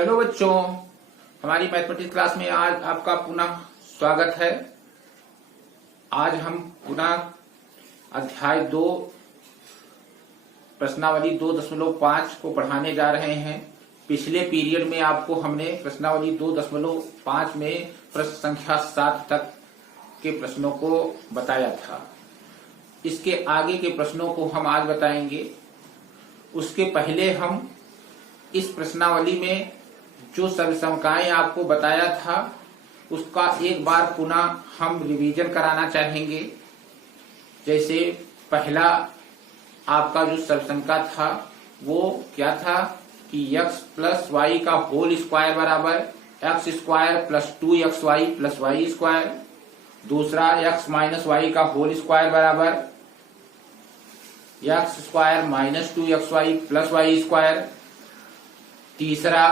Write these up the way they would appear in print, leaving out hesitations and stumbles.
Hello बच्चों, हमारी mathematics class में आज आपका पुनः स्वागत है। आज हम पुनः अध्याय 2 प्रश्नावली 2.5 को पढ़ाने जा रहे हैं। पिछले पीरियड में आपको हमने प्रश्नावली 2.5 में प्रश्न संख्या 7 तक के प्रश्नों को बताया था। इसके आगे के प्रश्नों को हम आज बताएंगे। उसके पहले हम इस प्रश्नावली में जो सर्वसमकाएं आपको बताया था उसका एक बार पुनः हम रिवीजन कराना चाहेंगे। जैसे पहला आपका जो सर्वसमका था वो क्या था कि x प्लस वाई का होल स्क्वायर बराबर x square plus 2xy plus y square. दूसरा x माइनस वाई का होल स्क्वायर बराबर x square minus 2xy plus y square. तीसरा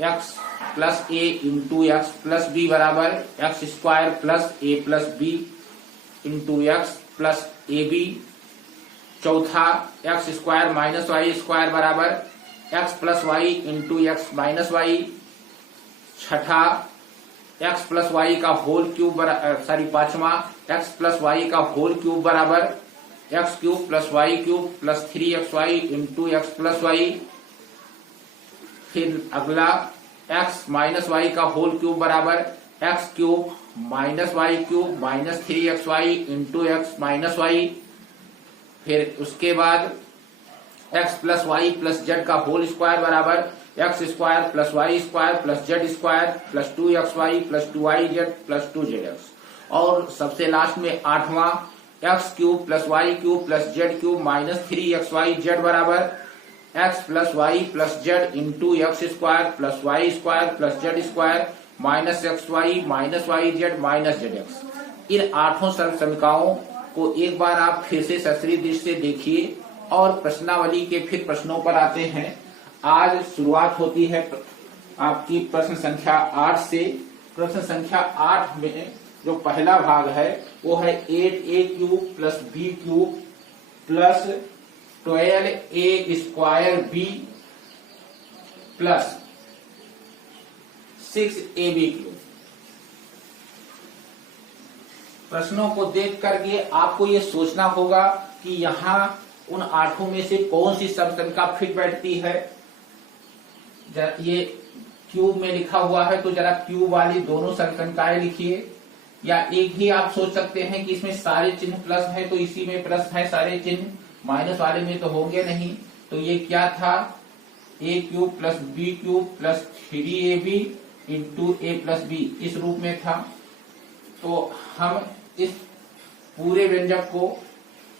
x plus a into x plus b बराबर x square plus a plus b into x plus a b. चौथा x square minus y square बराबर x plus y into x minus y. छठा x plus y का whole cube पांचवा x plus y का whole cube बराबर x cube plus y cube plus 3xy into x plus y. फिर अगला x minus y का whole cube बराबर x cube minus y cube minus 3xy into x minus y. फिर उसके बाद x plus y plus z का whole square बराबर x square plus y square plus z square plus 2xy plus 2yz plus 2zx। और सबसे last में आठवां x cube plus y cube plus z cube minus 3xy z बराबर x plus y plus z into x square plus y square plus z square minus x y minus y z minus z x. इन आठों सर्वसमकाओं को एक बार आप फिर से शास्त्रीय दृष्टि से देखिए और प्रश्नावली के फिर प्रश्नों पर आते हैं। आज शुरुआत होती है आपकी प्रश्न संख्या 8 से। प्रश्न संख्या 8 में जो पहला भाग है वो है 8a cube plus b cube plus 12a square b plus 6ab cube. प्रश्नों को देख करके आपको ये सोचना होगा कि यहाँ उन आठों में से कौन सी सर्वसमका फिट बैठती है। ये क्यूब में लिखा हुआ है तो जरा क्यूब वाली दोनों सर्वसमकाएं लिखिए। या एक ही आप सोच सकते हैं कि इसमें सारे चिन्ह प्लस है तो इसी में प्लस है, सारे चिन्ह माइनस वाले में तो होंगे नहीं। तो ये क्या था, a cube plus b cube plus 3ab into a plus b इस रूप में था। तो हम इस पूरे व्यंजक को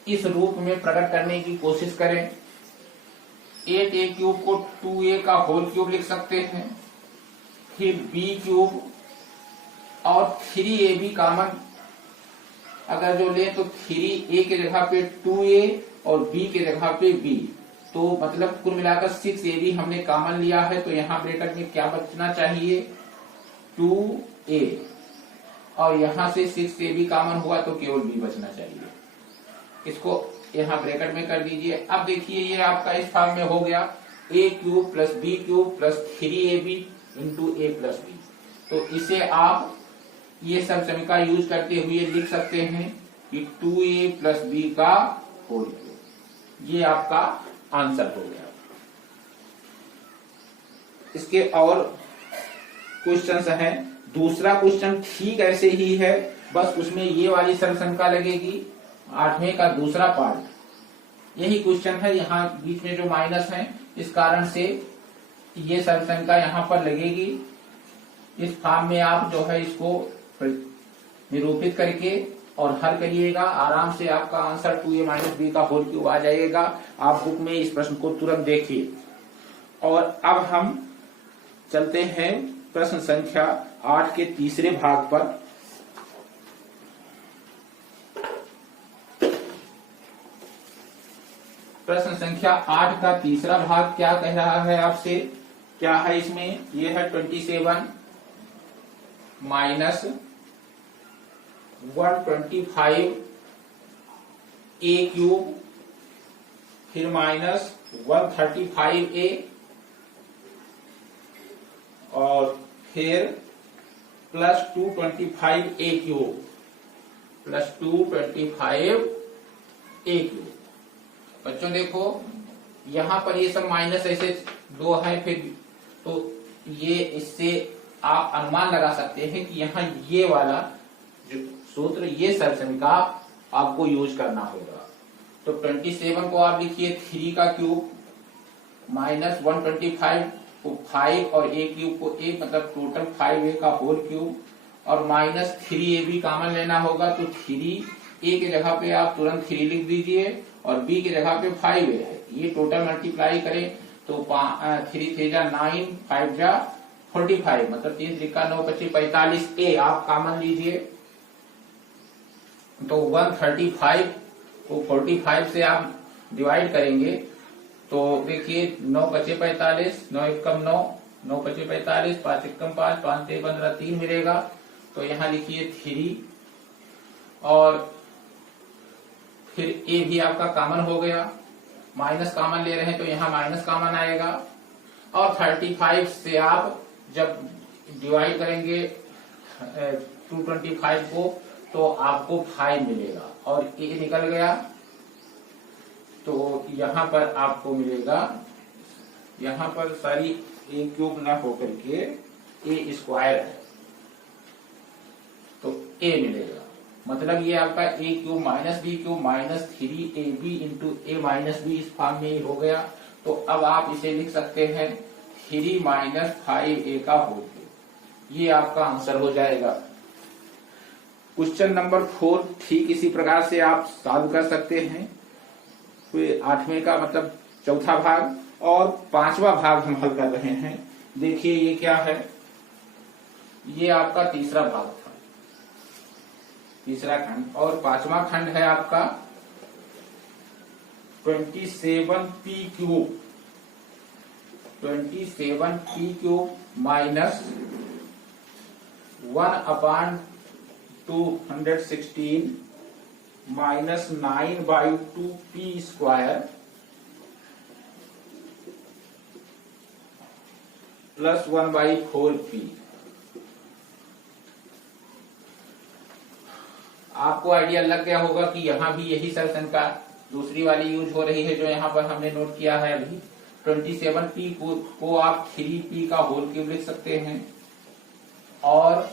इस रूप में प्रकट करने की कोशिश करें। 8a क्यूब को 2a का होल क्यूब लिख सकते हैं। फिर b क्यूब और 3ab कॉमन अगर जो ले तो 3a के जगह पे 2a और b के जगह पे b, तो मतलब कुल मिलाकर 6ab हमने कॉमन लिया है। तो यहाँ ब्रैकेट में क्या बचना चाहिए, 2a और यहाँ से 6ab कॉमन हुआ तो केवल b बचना चाहिए। इसको यहाँ ब्रैकेट में कर दीजिए। अब देखिए ये आपका इस फॉर्म में हो गया a cube plus b cube plus 3ab into a plus b. तो इसे आप ये सर्वसमका यूज करते हुए लिख सकते हैं कि 2a प्लस b का होल क्यूब। ये आपका आंसर हो गया। इसके और क्वेश्चंस हैं। दूसरा क्वेश्चन ठीक ऐसे ही है, बस उसमें ये वाली सर्वसमका लगेगी। 8वें का दूसरा पार्ट यही क्वेश्चन है। यहाँ बीच में जो माइनस है इस कारण से ये सर्वसमका यहाँ पर लगेगी। इस फॉर्म में आप जो है इसको निरूपित करके और हल करिएगा। आराम से आपका आंसर 2a माइनस बी का होल क्यूब आ जाएगा। आप बुक में इस प्रश्न को तुरंत देखिए। और अब हम चलते हैं प्रश्न संख्या 8 के तीसरे भाग पर। प्रश्न संख्या 8 का तीसरा भाग क्या कह रहा है आपसे, क्या है इसमें, यह है 27 माइनस 125 a क्यूब फिर माइनस 135a और फिर प्लस 225 प्लस 225 बच्चों देखो यहां पर ये सब माइनस ऐसे दो है, फिर तो ये इससे आप अनुमान लगा सकते हैं कि यहाँ ये वाला जो सूत्र, ये सलसन का आपको यूज करना होगा। तो 27 को आप लिखिए 3 का क्यूब माइनस 125 को 5 और a क्यूब को a, मतलब टोटल 5a का होल क्यूब, और माइनस 3ab कॉमन लेना होगा। तो 3a के जगह पे आप तुरंत 3 लिख दीजिए और b के जगह पे 5a है। ये टोटल मल्टीप्लाई करें तो 3 3 जा 9, 5 जा 45, मतलब 3 3 का 9 25 45a आप कॉमन लीजिए। तो 135 को 45 से आप डिवाइड करेंगे तो देखिए 9 25 45, 9 एकम 9, 9 25 45, 5 एकम 5, 5 3 15 3 मिलेगा। तो यहाँ लिखिए 3 और फिर a भी आपका कॉमन हो गया, माइनस कॉमन ले रहे हैं तो यहाँ माइनस कॉमन आएगा। और 35 से आप जब डिवाइड करेंगे 225 को तो आपको 5 मिलेगा और a निकल गया। तो यहाँ पर आपको मिलेगा, यहाँ पर सारी a क्यूब ना होकर के a स्क्वायर है तो a मिलेगा। मतलब ये आपका a cube minus b cube minus 3ab into a minus b इस फॉर्म में ही हो गया। तो अब आप इसे लिख सकते हैं 3 माइनस 5a का होल क्यूब। ये आपका आंसर हो जाएगा। क्वेश्चन नंबर 4 ठीक इसी प्रकार से आप सॉल्व कर सकते हैं। फिर 8वें का मतलब चौथा भाग और 5वां भाग हम हल कर रहे हैं। देखिए ये क्या है, ये आपका तीसरा भाग था, तीसरा खंड, और 5वां खंड है आपका 27p cube, 27p cube minus 1/216 minus 9/2p square plus 1/4p। आपको आइडिया लग गया होगा कि यहाँ भी यही सलसन का दूसरी वाली यूज हो रही है जो यहाँ पर हमने नोट किया है अभी। 27p को आप 3p का होल क्यूब लिख सकते हैं और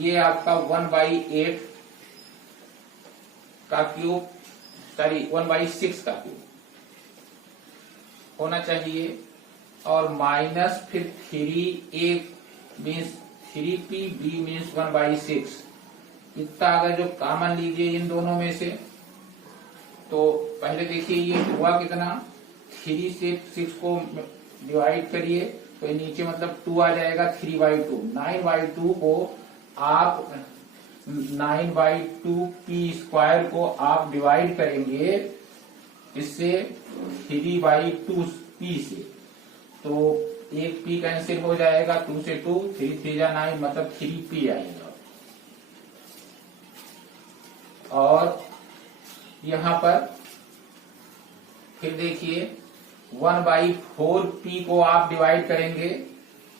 ये आपका 1/8 का क्यूब, सॉरी 1/6 का क्यूब होना चाहिए, और माइनस फिर 3a means 3p, b means 1/6। इतना अगर जो कॉमन लीजिए इन दोनों में से तो पहले देखिए ये हुआ कितना, 3 से 6 को डिवाइड करिए तो नीचे मतलब 2 आ जाएगा, 3/2। 9/2 को आप 9/2p स्क्वायर को आप डिवाइड करेंगे इससे 3/2p से, तो एक p कैंसिल हो जाएगा, 2 से 2, 3 3 जा 9 मतलब 3p आएगा। और यहाँ पर फिर देखिए 1/4p को आप डिवाइड करेंगे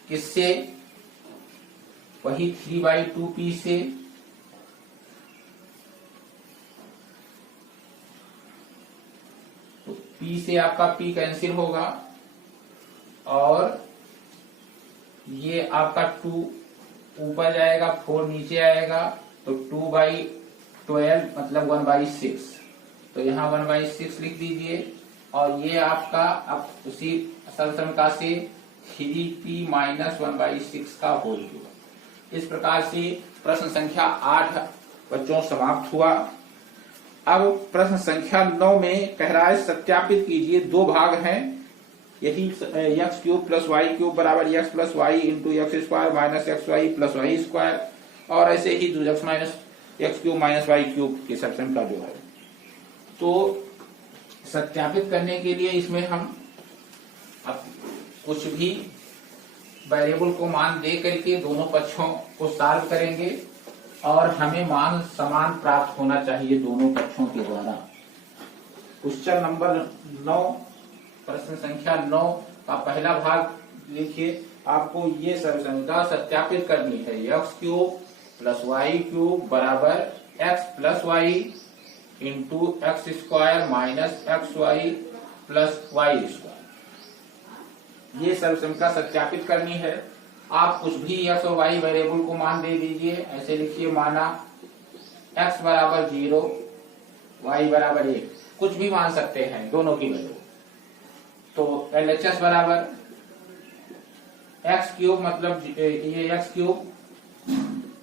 किससे, वही 3/2p से, तो p से आपका p कैंसिल होगा और ये आपका 2 ऊपर जाएगा, 4 नीचे आएगा, तो 2/12 मतलब 1/6। तो यहाँ 1/6 लिख दीजिए और ये आपका अब उसी सलसन से 3p माइनस 1/6 का होल क्यूब। इस प्रकार से प्रश्न संख्या 8 बच्चों समाप्त हुआ। अब प्रश्न संख्या 9 में कह रहा है सत्यापित कीजिए, दो भाग हैं यही, x cube plus y cube बराबर x plus y into x square minus x y plus y square, और ऐसे ही x minus x cube minus y cube के सेक्शन का जो है। तो सत्यापित करने के लिए इसमें हम अब कुछ भी वेरिएबल को मान दे करके दोनों पक्षों को सॉल्व करेंगे और हमें मान समान प्राप्त होना चाहिए दोनों पक्षों के द्वारा। क्वेश्चन नंबर 9 प्रश्न संख्या 9 का पहला भाग लिखिए, आपको ये सर्वसंख्या सत्यापित करनी है। X cube plus y cube बराबर x plus y into x square minus x y plus y square. ये सर्वसंख्या सत्यापित करनी है। आप कुछ भी एक्स और वाई वेरिएबल को मान दे दीजिए। ऐसे लिखिए, माना एक्स बराबर 0, वाई बराबर 1, कुछ भी मान सकते हैं दोनों की वैल्यू। तो LHS बराबर एक्स क्यूब, मतलब ये x cube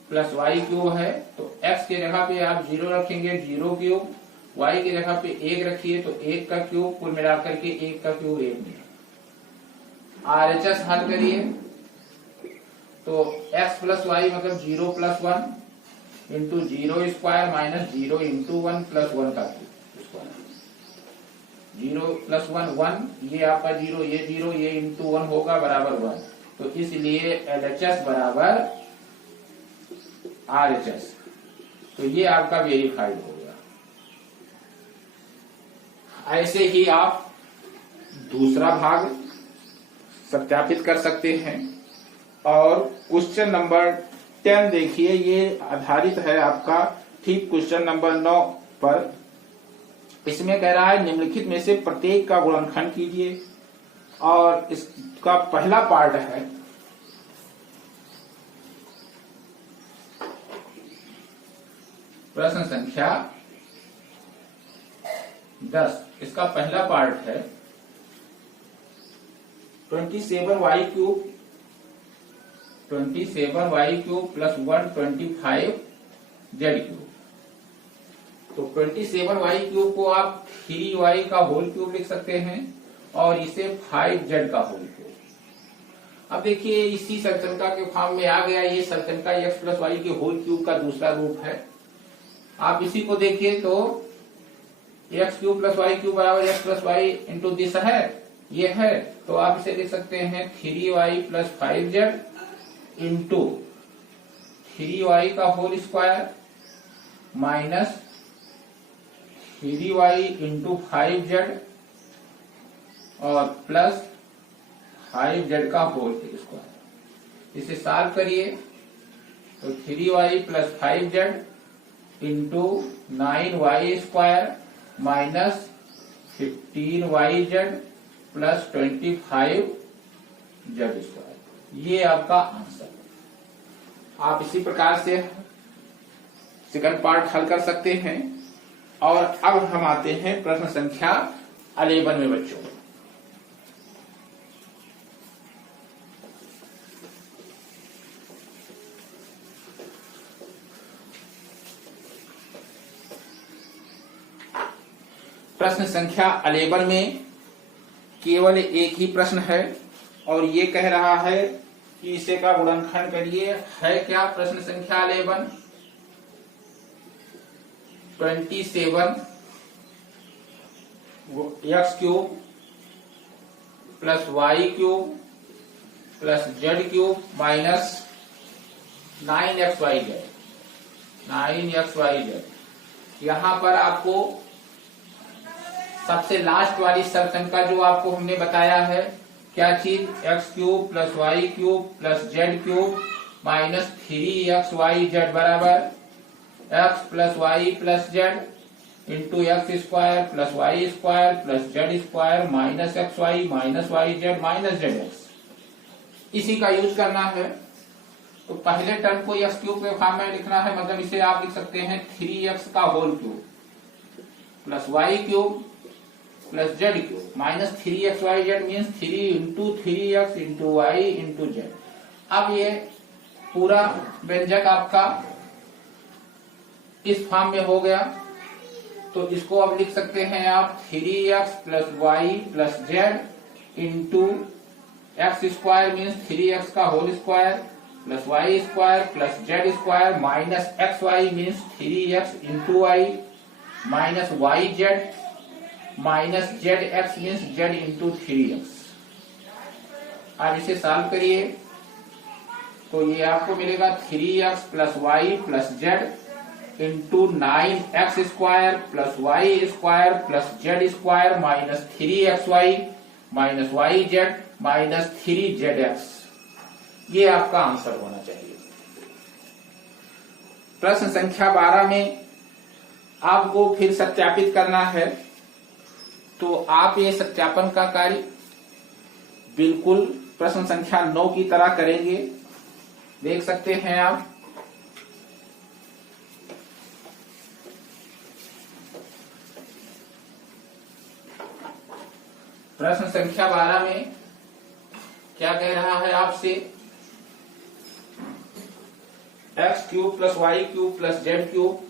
plus y cube है, तो एक्स की जगह पे आप 0 रखेंगे, 0 क्यूब, वाई की जगह पे 1 रखिए तो 1 का क्यूब, कुल मिलाकर के 1 का क्यूब 1 मिला। RHS हल करिए तो x प्लस वाई मतलब 0 plus 1 into 0 square minus 0 into 1 plus 1 का क्यूब स्क्वायर। 0 प्लस 1 1, ये आपका 0, ये 0, ये इंटू 1 होगा बराबर 1। तो इसलिए LHS बराबर RHS। तो ये आपका वेरीफाइड हो गया। ऐसे ही आप दूसरा भाग सत्यापित कर सकते हैं। और क्वेश्चन नंबर 10 देखिए, ये आधारित है आपका ठीक क्वेश्चन नंबर 9 पर। इसमें कह रहा है निम्नलिखित में से प्रत्येक का गुणनखंड कीजिए। और इसका पहला पार्ट है प्रश्न संख्या 10। इसका पहला पार्ट है 27y cube plus 125 z cube. तो 27y क्यूब को आप 3y का होल क्यूब लिख सकते हैं और इसे 5z का होल क्यूब। अब देखिए, इसी सर्वसंख्या के फॉर्म में आ गया। ये सर्वसंख्या x प्लस वाई के होल क्यूब का दूसरा रूप है। आप इसी को देखिए तो x cube plus y cube बराबर x plus y into this है, ये है। तो आप इसे लिख सकते हैं 3y plus 5z into 3y का whole square minus 3y into 5z और प्लस 5z का होल स्क्वायर। इसे सॉल्व करिए तो 3y plus 5z into 9y square minus 15yz plus 25z square. ये आपका आंसर। आप इसी प्रकार से सेकंड पार्ट हल कर सकते हैं। और अब हम आते हैं प्रश्न संख्या 11 में बच्चों। प्रश्न संख्या 11 में केवल एक ही प्रश्न है और ये कह रहा है कि इसे का गुणनखंड करिए। है क्या प्रश्न संख्या 11? 27 x cube plus y cube plus z cube minus 9xyz। यहां पर आपको सबसे लास्ट वाली सर्वसंख्या जो आपको हमने बताया है, क्या चीज, x cube plus y cube plus z cube minus 3xyz बराबर x plus y plus z into x square plus y square plus z square minus x y minus y z minus z x. इसी का use करना है। तो पहले term को x cube के form में लिखना है, मतलब इसे आप लिख सकते हैं 3x का whole cube plus y cube plus z cube minus 3xyz means 3 into 3x into y into z. अब ये पूरा व्यंजक आपका इस फॉर्म में हो गया। तो इसको अब लिख सकते हैं आप 3x plus y plus z into x square means 3x का whole square plus y square plus z square minus x y means 3x into y minus y z minus z x means z into 3x। अब इसे solve करिए तो ये आपको मिलेगा 3x plus y plus z into 9x square plus y square plus z square minus 3xy minus y z minus 3zx। ये आपका answer होना चाहिए। प्रश्न संख्या 12 में आपको फिर सत्यापित करना है, तो आप ये सत्यापन का कार्य बिल्कुल प्रश्न संख्या 9 की तरह करेंगे। देख सकते हैं आप, प्रश्न संख्या 12 में क्या कह रहा है आपसे, x cube plus y cube plus z cube,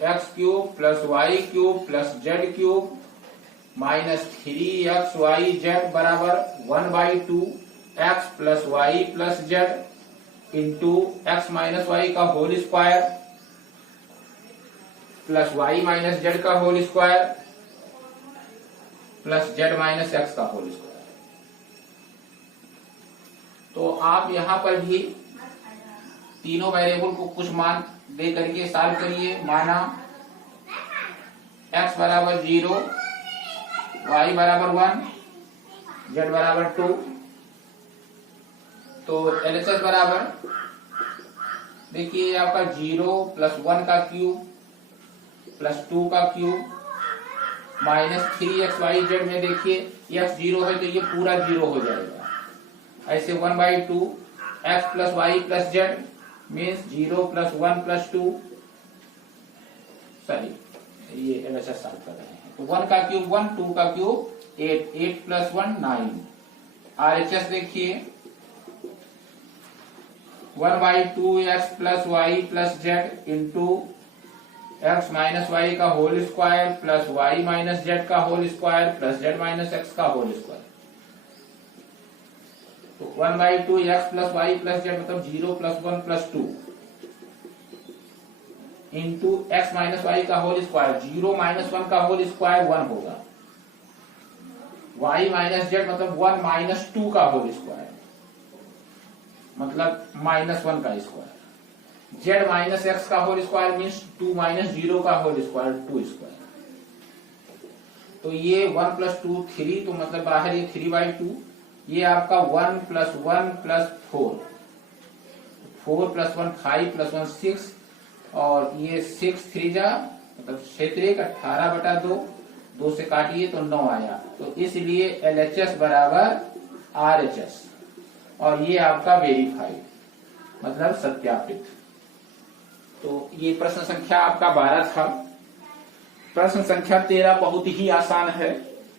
x cube plus y cube plus z cube minus 3xy z बराबर 1/2 x plus y plus z into x minus y का whole square plus y minus z का whole square plus z minus x का whole square. तो आप यहां पर भी तीनों वेरिएबल को कुछ मान दे करके सॉल्व करिए। माना x बराबर 0, y बराबर 1, z बराबर 2। तो LHS बराबर देखिए आपका 0 प्लस 1 का क्यूब प्लस 2 का क्यूब माइनस 3xyz में देखिए x 0 है तो ये पूरा 0 हो जाएगा। ऐसे 1/2 x plus y plus z means 0 plus 1 plus 2, sorry ये LHS सॉल्व कर रहे हैं। तो 1 का क्यूब 1, 2 का क्यूब 8, 8 प्लस 1 9। RHS देखिए 1/2 x plus y plus z into x minus y का whole square plus y minus z का whole square plus z minus x का होल स्क्वायर। तो 1/2 x plus y plus z मतलब 0 plus 1 plus 2 into x minus y का whole square, 0 minus 1 का whole square 1 होगा, Y minus Z मतलब 1 minus 2 का whole square मतलब -1 का स्क्वायर, जेड माइनस एक्स का होल स्क्वायर मीन्स 2 माइनस 0 का होल स्क्वायर 2 स्क्वायर। तो ये 1 प्लस 2 3, तो मतलब बाहर ये 3/2, ये आपका 1 प्लस 1 प्लस 4, 4 प्लस 1 5 प्लस 1 6, और ये 6 3 जा मतलब 6 18/2, 2 से काटिए तो 9 आया। तो इसलिए LHS बराबर RHS, और ये आपका वेरीफाइड मतलब सत्यापित। तो ये प्रश्न संख्या आपका 12 था। प्रश्न संख्या 13 बहुत ही आसान है।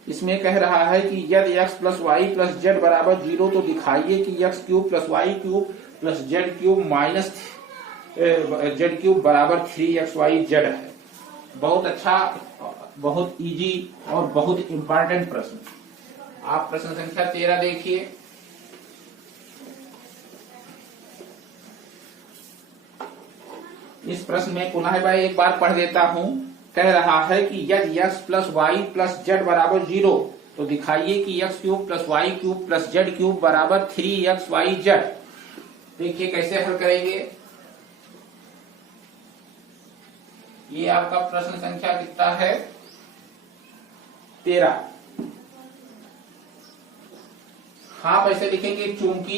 इसमें कह रहा है कि यदि x plus y plus z बराबर 0 तो दिखाइए कि x cube plus y cube plus z cube minus z cube बराबर 3xyz है। बहुत अच्छा, बहुत इजी और बहुत इंपॉर्टेंट प्रश्न। आप प्रश्न संख्या 13 देखिए। इस प्रश्न में पुनः मैं एक बार पढ़ देता हूं। कह रहा है कि यदि x plus y plus z बराबर 0 तो दिखाइए कि x cube plus y cube plus z cube बराबर 3xyz। देखिए कैसे हल करेंगे। ये आपका प्रश्न संख्या कितना है 13। हाँ ऐसे लिखेंगे चूंकि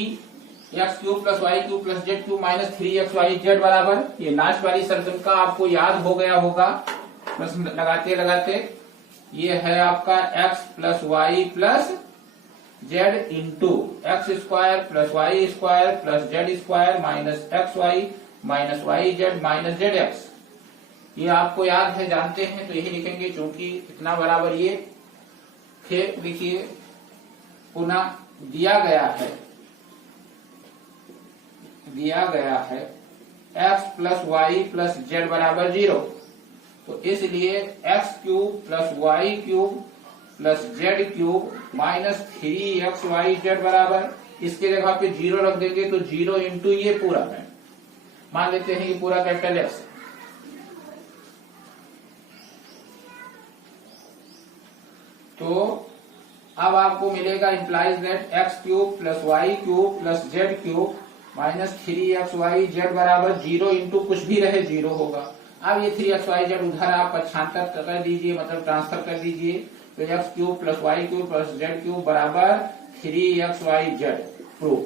x cube plus y cube plus z cube minus 3xyz बराबर, ये लास्ट वाली सर्कल का आपको याद हो गया होगा प्रश्न लगाते लगाते। ये है आपका x plus y plus z into x square plus y square plus z square minus x y minus y z minus z x. ये आपको याद है, जानते हैं, तो यही लिखेंगे चूंकि इतना बराबर ये। फिर देखिए पुनः दिया गया है x plus y plus z बराबर 0, तो इसलिए x cube plus y cube plus z cube minus 3xyz बराबर, इसके जगह पे 0 रख देंगे तो 0 इंटू ये पूरा है, मान लेते हैं ये पूरा कैपिटल X। तो अब आपको मिलेगा implies that x cube plus y cube plus z cube minus 3xyz बराबर 0 इंटू कुछ भी रहे 0 होगा। अब ये 3xyz उधर आप पक्षांतर कर दीजिए, मतलब ट्रांसफर कर दीजिए, तो x cube plus y cube plus z cube बराबर 3xyz प्रूफ।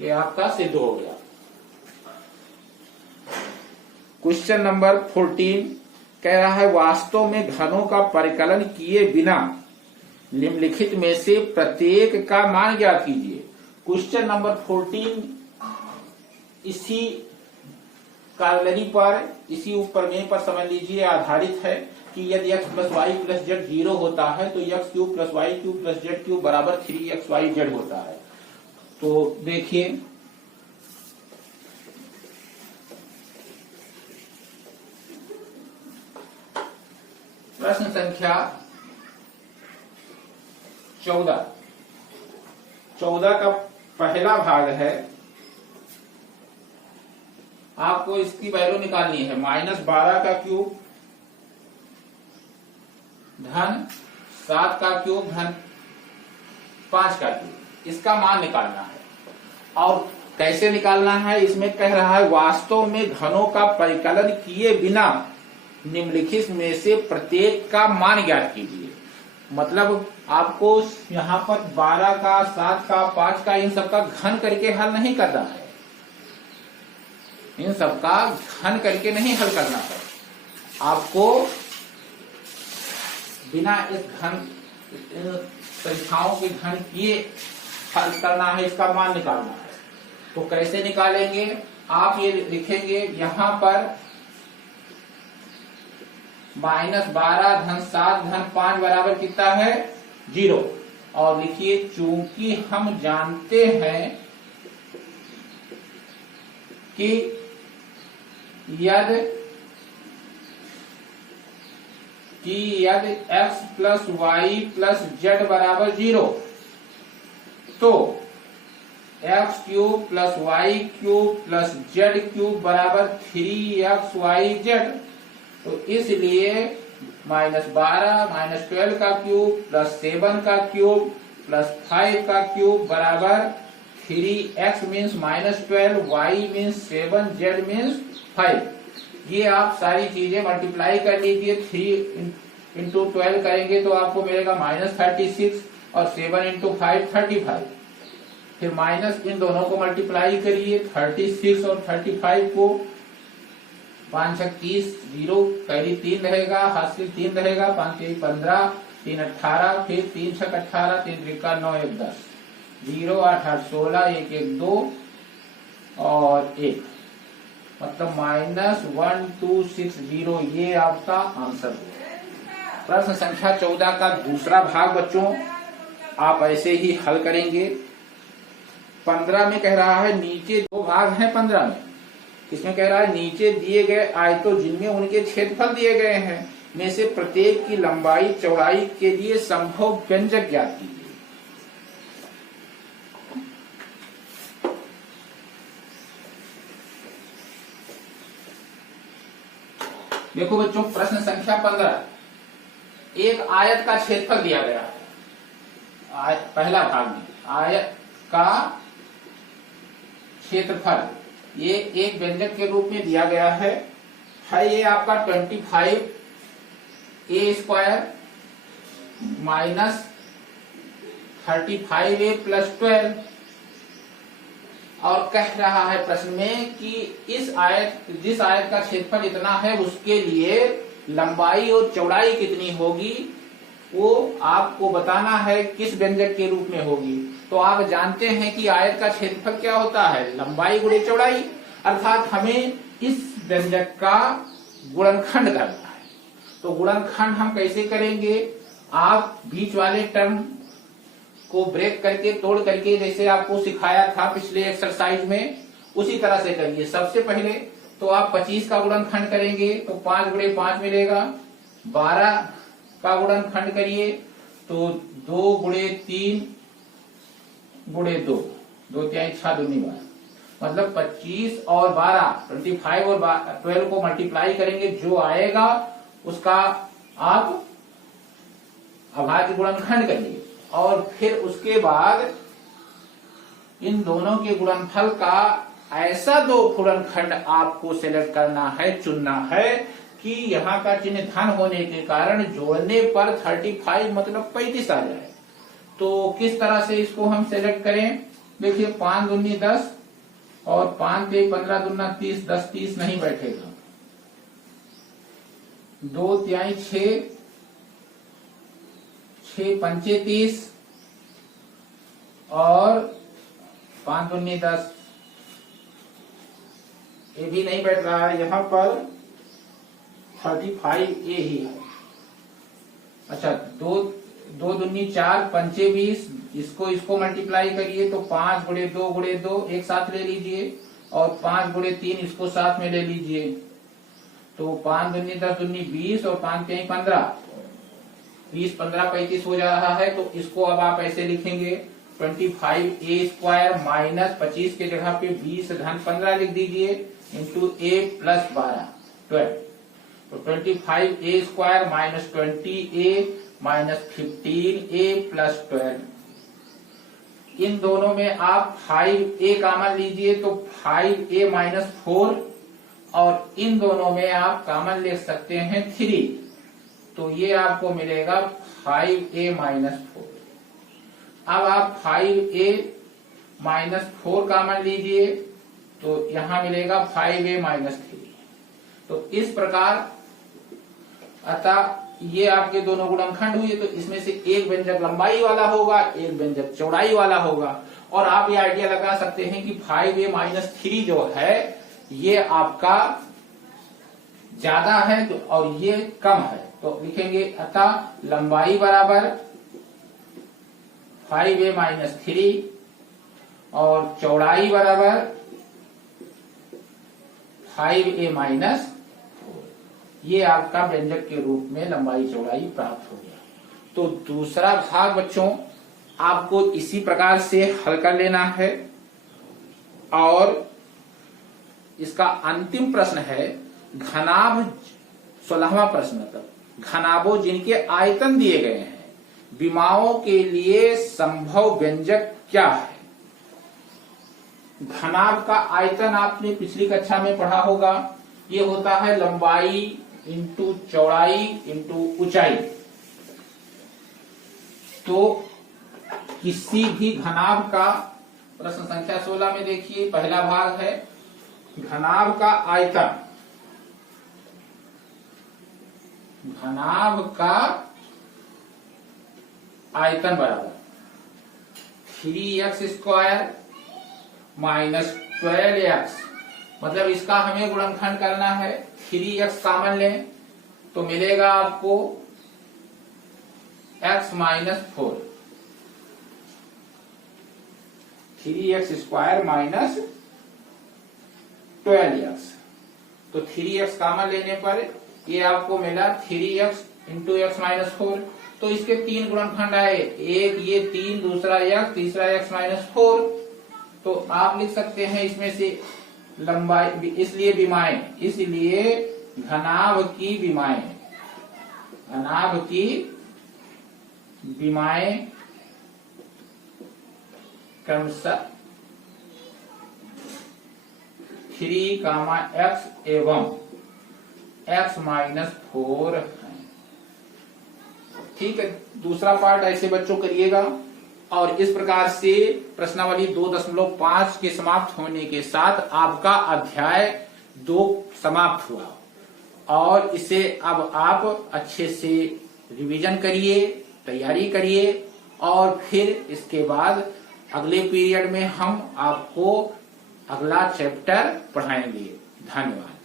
ये आपका सिद्ध हो गया। क्वेश्चन नंबर 14 कह रहा है वास्तव में घनों का परिकलन किए बिना निम्नलिखित में से प्रत्येक का मान ज्ञात कीजिए। क्वेश्चन नंबर 14 इसी कार्लरी पर, इसी प्रमेय पर समझ लीजिए आधारित है कि यदि x plus y plus z 0 होता है तो x cube plus y cube plus z cube बराबर 3xyz होता है। तो देखिए प्रश्न संख्या 14 का पहला भाग है। आपको इसकी वैल्यू निकालनी है -12 का क्यूब धन 7 का क्यूब धन 5 का क्यूब, इसका मान निकालना है। और कैसे निकालना है, इसमें कह रहा है वास्तव में घनों का परिकलन किए बिना निम्नलिखित में से प्रत्येक का मान ज्ञात कीजिए। मतलब आपको यहाँ पर 12 का, 7 का, 5 का, इन सबका घन करके हल नहीं करना है, इन सबका घन करके नहीं हल करना है। आपको बिना इस घन संख्याओं के घन किए हल करना है, इसका मान निकालना है। तो कैसे निकालेंगे, आप ये लिखेंगे यहाँ पर -12 धन 7 धन 5 बराबर कितना है 0। और लिखिए चूंकि हम जानते हैं कि यदि x plus y plus z बराबर 0 तो x cube plus y cube plus z cube बराबर 3xyz। तो इसलिए -12 -12 का क्यूब प्लस 7 का क्यूब प्लस 5 का क्यूब बराबर 3x means -12, y means 7, z means 5। ये आप सारी चीजें मल्टीप्लाई कर लीजिए। 3 इंटू 12 करेंगे तो आपको मिलेगा -36 और 7 इंटू 5 35। फिर माइनस इन दोनों को मल्टीप्लाई करिए, 36 और 35 को 5 6 30, 0 पहली 3 रहेगा, हासिल 3 रहेगा, 5 3 15, 3 18, फिर 3 6 18, 3 3 9 1 10, 0 8 8 16, 1 1 2 और 1, मतलब -1260। ये आपका आंसर है। प्रश्न संख्या 14 का दूसरा भाग बच्चों आप ऐसे ही हल करेंगे। 15 में कह रहा है नीचे दो भाग हैं 15 में। इसमें कह रहा है नीचे दिए गए आयतों जिनमें उनके क्षेत्रफल दिए गए हैं में से प्रत्येक की लंबाई चौड़ाई के लिए संभव व्यंजक ज्ञात कीजिए। देखो बच्चों प्रश्न संख्या 15, एक आयत का क्षेत्रफल दिया गया है। पहला भाग में आयत का क्षेत्रफल ये एक व्यंजक के रूप में दिया गया है ये आपका 25 a square minus 35a plus 12। और कह रहा है प्रश्न में कि जिस आयत का क्षेत्रफल इतना है उसके लिए लंबाई और चौड़ाई कितनी होगी वो आपको बताना है, किस व्यंजक के रूप में होगी। तो आप जानते हैं कि आयत का क्षेत्रफल क्या होता है, लंबाई गुणे चौड़ाई, अर्थात हमें इस व्यंजक का गुणनखंड करना है। तो गुणनखंड हम कैसे करेंगे, आप बीच वाले टर्म को ब्रेक करके तोड़ करके जैसे आपको सिखाया था पिछले एक्सरसाइज में उसी तरह से करिए। सबसे पहले तो आप 25 का गुणनखंड करेंगे तो 5 गुणे 5 मिलेगा। 12 का गुणनखंड करिए तो 2 गुणे 3 गुणे 2, 2 3 6 दूनी 12, मतलब 25 और 12, 25 और 12 को मल्टीप्लाई करेंगे, जो आएगा उसका आप अभाज्य गुणनखंड करिए। और फिर उसके बाद इन दोनों के गुणनफल का ऐसा दो गुणनखंड आपको सिलेक्ट करना है, चुनना है कि यहाँ का चिन्ह धन होने के कारण जोड़ने पर 35 मतलब 35 आ जाए। तो किस तरह से इसको हम सिलेक्ट करें, देखिए 5 दूनी 10 और 5 पे 15 दूना 30, 10 30 नहीं बैठेगा। 2 तिहाई 6, 6 पंचे 30 और 5 दूनी 10, ये भी नहीं बैठ रहा है, यहां पर 35 ये ही है। अच्छा, 2 दूनी 4 पंचे 20, इसको मल्टीप्लाई करिए तो 5 गुणे 2 गुणे 2 एक साथ ले लीजिए और 5 गुणे 3 इसको साथ में ले लीजिए। तो 5 दूनी 10 दूनी 20 और 5 तिहाई 15, 20 15 35 हो जा रहा है। तो इसको अब आप ऐसे लिखेंगे 25a² माइनस 25 के जगह पे 20 धन 15 लिख दीजिए इंटू a प्लस 12 12। तो 25a² minus 20a minus 15a plus 12। इन दोनों में आप 5a कॉमन लीजिए तो 5a माइनस 4 और इन दोनों में आप कॉमन ले सकते हैं 3, तो ये आपको मिलेगा 5a माइनस 4। अब आप 5a माइनस 4 कॉमन लीजिए तो यहां मिलेगा 5a माइनस 3। तो इस प्रकार अतः ये आपके दोनों गुणनखंड हुए, तो इसमें से एक व्यंजक लंबाई वाला होगा, एक व्यंजक चौड़ाई वाला होगा। और आप ये आइडिया लगा सकते हैं कि 5a माइनस 3 जो है ये आपका ज्यादा है तो और ये कम है, तो लिखेंगे अतः लंबाई बराबर 5a माइनस 3 और चौड़ाई बराबर 5a माइनस 4। ये आपका व्यंजक के रूप में लंबाई चौड़ाई प्राप्त हो गया। तो दूसरा भाग बच्चों आपको इसी प्रकार से हल कर लेना है। और इसका अंतिम प्रश्न है घनाभ, 16वां प्रश्न तक। घनाभों जिनके आयतन दिए गए हैं, विमाओं के लिए संभव व्यंजक क्या है? घनाभ का आयतन आपने पिछली कक्षा में पढ़ा होगा, ये होता है लंबाई इंटू चौड़ाई इंटू ऊंचाई। तो किसी भी घनाभ का प्रश्न संख्या 16 में देखिए पहला भाग है घनाभ का आयतन। घनाभ का आयतन बराबर 3x² माइनस 12x, मतलब इसका हमें गुणनखंड करना है। 3x कॉमन लें तो मिलेगा आपको x minus 4, 3x² minus 12x। तो 3x कॉमन लेने पर ये आपको मिला 3x इंटू x माइनस 4। तो इसके 3 गुणनखंड आए, एक ये 3, दूसरा x, तीसरा x माइनस 4। तो आप लिख सकते हैं इसमें से लंबाई, इसलिए विमाएं, इसलिए घनाभ की विमाएं, घनाभ की विमाएं क्रमशः 3, x एवं x माइनस 4 है। ठीक है, दूसरा पार्ट ऐसे बच्चों करिएगा। और इस प्रकार से प्रश्नावली 2.5 के समाप्त होने के साथ आपका अध्याय 2 समाप्त हुआ। और इसे अब आप अच्छे से रिवीजन करिए, तैयारी करिए और फिर इसके बाद अगले पीरियड में हम आपको अगला चैप्टर पढ़ाएंगे। धन्यवाद।